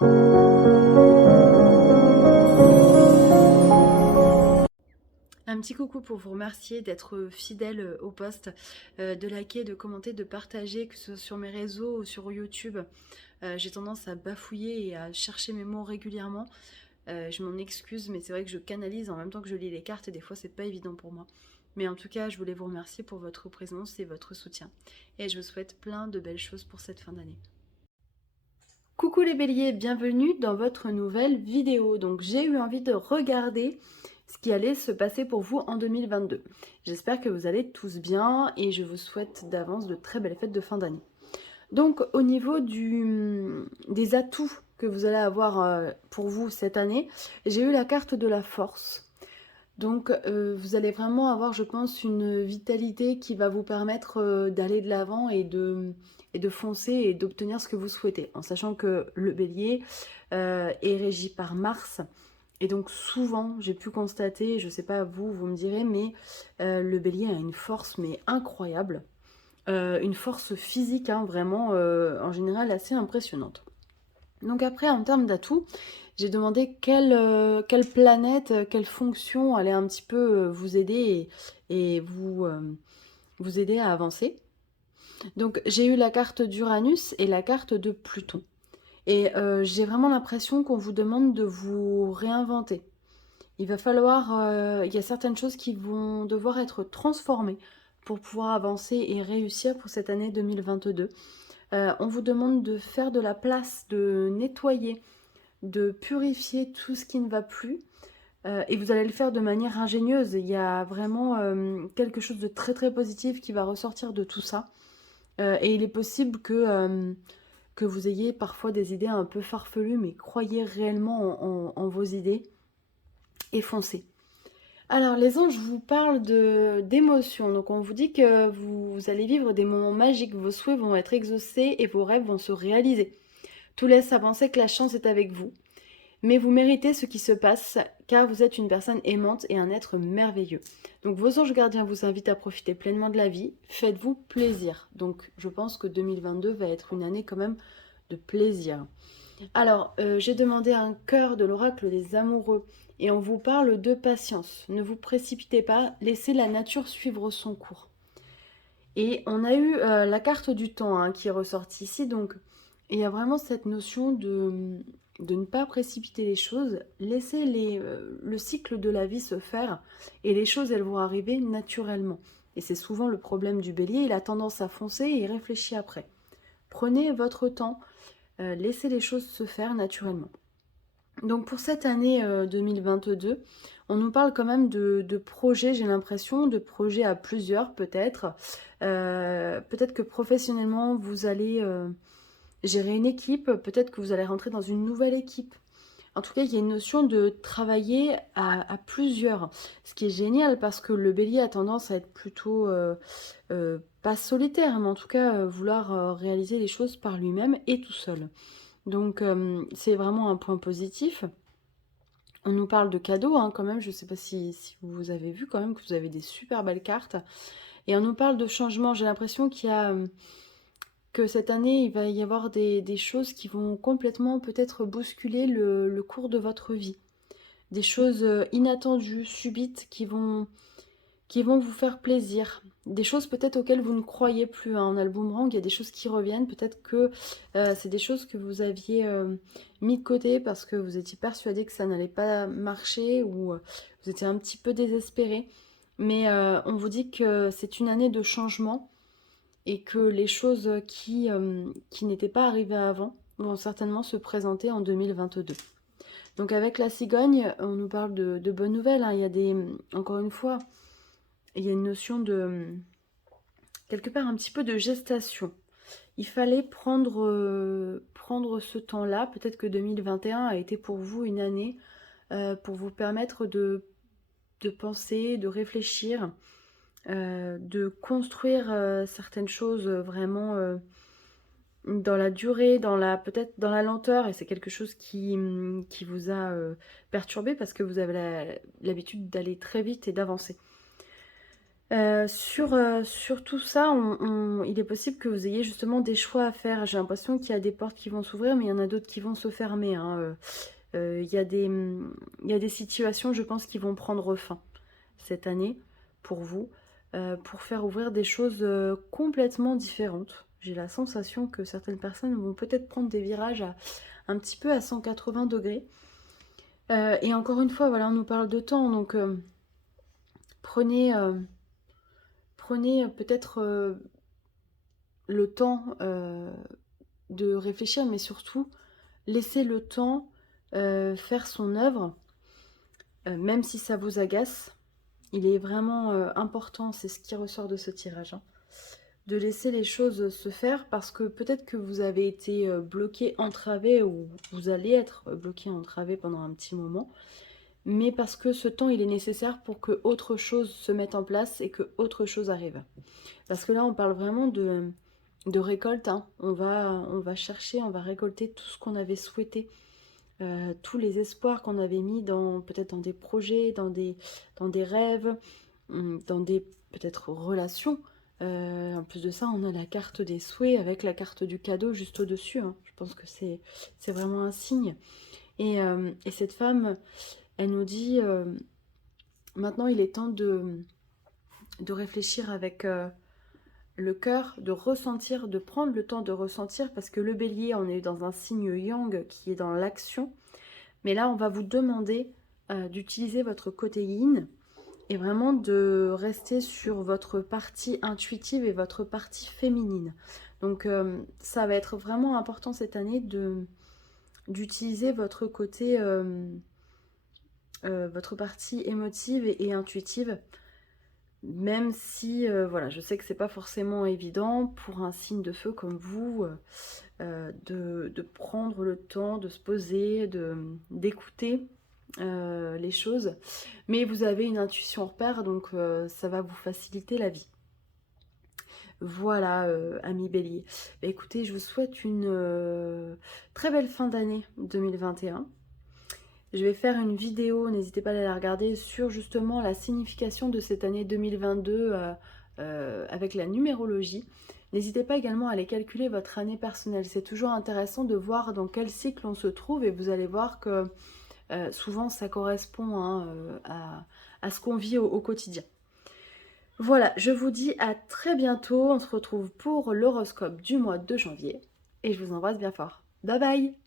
Un petit coucou pour vous remercier d'être fidèle au post, de liker, de commenter, de partager, que ce soit sur mes réseaux ou sur YouTube. J'ai tendance à bafouiller et à chercher mes mots régulièrement. Je m'en excuse, mais c'est vrai que je canalise en même temps que je lis les cartes et des fois c'est pas évident pour moi. Mais en tout cas, je voulais vous remercier pour votre présence et votre soutien. Et je vous souhaite plein de belles choses pour cette fin d'année. Coucou les béliers, bienvenue dans votre nouvelle vidéo. Donc j'ai eu envie de regarder ce qui allait se passer pour vous en 2022. J'espère que vous allez tous bien et je vous souhaite d'avance de très belles fêtes de fin d'année. Donc au niveau des atouts que vous allez avoir pour vous cette année, j'ai eu la carte de la force. Donc vous allez vraiment avoir, je pense, une vitalité qui va vous permettre d'aller de l'avant et de foncer et d'obtenir ce que vous souhaitez. En sachant que le bélier est régi par Mars. Et donc souvent, j'ai pu constater, je ne sais pas vous, vous me direz, mais le bélier a une force mais incroyable. Une force physique, hein, vraiment, en général, assez impressionnante. Donc après, en termes d'atouts, j'ai demandé quelle planète, quelle fonction allait un petit peu vous aider et vous aider à avancer. Donc j'ai eu la carte d'Uranus et la carte de Pluton. Et j'ai vraiment l'impression qu'on vous demande de vous réinventer. Il va falloir, il y a certaines choses qui vont devoir être transformées pour pouvoir avancer et réussir pour cette année 2022. On vous demande de faire de la place, de nettoyer, de purifier tout ce qui ne va plus. Et vous allez le faire de manière ingénieuse. Il y a vraiment quelque chose de très très positif qui va ressortir de tout ça. Et il est possible que vous ayez parfois des idées un peu farfelues, mais croyez réellement en vos idées et foncez. Alors, les anges vous parlent d'émotions. Donc, on vous dit que vous allez vivre des moments magiques, vos souhaits vont être exaucés et vos rêves vont se réaliser. Tout laisse à penser que la chance est avec vous. Mais vous méritez ce qui se passe, car vous êtes une personne aimante et un être merveilleux. Donc, vos anges gardiens vous invitent à profiter pleinement de la vie. Faites-vous plaisir. Donc, je pense que 2022 va être une année quand même de plaisir. Alors, j'ai demandé un cœur de l'oracle des amoureux et on vous parle de patience. Ne vous précipitez pas, laissez la nature suivre son cours. Et on a eu la carte du temps hein, qui est ressortie ici. Donc, il y a vraiment cette notion de ne pas précipiter les choses, laisser le cycle de la vie se faire et les choses, elles vont arriver naturellement. Et c'est souvent le problème du bélier, il a tendance à foncer et il réfléchit après. Prenez votre temps, laissez les choses se faire naturellement. Donc pour cette année 2022, on nous parle quand même de projets, j'ai l'impression, de projets à plusieurs peut-être. Peut-être que professionnellement, vous allez gérer une équipe, peut-être que vous allez rentrer dans une nouvelle équipe. En tout cas, il y a une notion de travailler à plusieurs, ce qui est génial parce que le bélier a tendance à être plutôt, pas solitaire, mais en tout cas vouloir réaliser les choses par lui-même et tout seul. Donc c'est vraiment un point positif. On nous parle de cadeaux hein, quand même, je ne sais pas si vous avez vu quand même que vous avez des super belles cartes. Et on nous parle de changement, j'ai l'impression qu'il y a... que cette année, il va y avoir des choses qui vont complètement peut-être bousculer le cours de votre vie. Des choses inattendues, subites, qui vont vous faire plaisir. Des choses peut-être auxquelles vous ne croyez plus. Hein. On a le boomerang, il y a des choses qui reviennent. Peut-être que c'est des choses que vous aviez mis de côté parce que vous étiez persuadé que ça n'allait pas marcher ou vous étiez un petit peu désespéré. Mais on vous dit que c'est une année de changement et que les choses qui n'étaient pas arrivées avant vont certainement se présenter en 2022. Donc avec la cigogne, on nous parle de bonnes nouvelles. Hein. Il y a encore une fois, il y a une notion de, quelque part, un petit peu de gestation. Il fallait prendre ce temps-là. Peut-être que 2021 a été pour vous une année pour vous permettre de penser, de réfléchir, de construire certaines choses vraiment dans la durée, peut-être dans la lenteur. Et c'est quelque chose qui vous a perturbé parce que vous avez l'habitude d'aller très vite et d'avancer. Sur tout ça, il est possible que vous ayez justement des choix à faire. J'ai l'impression qu'il y a des portes qui vont s'ouvrir, mais il y en a d'autres qui vont se fermer, hein. Il y a des situations, je pense, qui vont prendre fin cette année pour vous, pour faire ouvrir des choses complètement différentes. J'ai la sensation que certaines personnes vont peut-être prendre des virages un petit peu à 180 degrés. Et encore une fois, voilà, on nous parle de temps, donc prenez, prenez peut-être le temps de réfléchir, mais surtout laissez le temps faire son œuvre, même si ça vous agace. Il est vraiment important, c'est ce qui ressort de ce tirage, hein, de laisser les choses se faire, parce que peut-être que vous avez été bloqué, entravé, ou vous allez être bloqué, entravé pendant un petit moment, mais parce que ce temps, il est nécessaire pour que autre chose se mette en place et que autre chose arrive. Parce que là, on parle vraiment de récolte, hein. On va chercher, on va récolter tout ce qu'on avait souhaité, tous les espoirs qu'on avait mis peut-être dans des projets, dans des rêves, dans des peut-être relations. En plus de ça, on a la carte des souhaits avec la carte du cadeau juste au-dessus, hein. Je pense que c'est vraiment un signe. Et cette femme, elle nous dit, maintenant il est temps de réfléchir avec le cœur, de ressentir, de prendre le temps de ressentir, parce que le bélier, on est dans un signe yang qui est dans l'action. Mais là, on va vous demander d'utiliser votre côté yin et vraiment de rester sur votre partie intuitive et votre partie féminine. Donc ça va être vraiment important cette année d'utiliser votre côté, votre partie émotive et intuitive, même si voilà, je sais que c'est pas forcément évident pour un signe de feu comme vous, de prendre le temps de se poser, d'écouter les choses, mais vous avez une intuition repère, donc ça va vous faciliter la vie. Voilà, amis bélier. Bah, écoutez, je vous souhaite une très belle fin d'année 2021. Je vais faire une vidéo, n'hésitez pas à la regarder, sur justement la signification de cette année 2022 avec la numérologie. N'hésitez pas également à aller calculer votre année personnelle. C'est toujours intéressant de voir dans quel cycle on se trouve, et vous allez voir que souvent ça correspond, hein, à ce qu'on vit au quotidien. Voilà, je vous dis à très bientôt. On se retrouve pour l'horoscope du mois de janvier. Et je vous embrasse bien fort. Bye bye!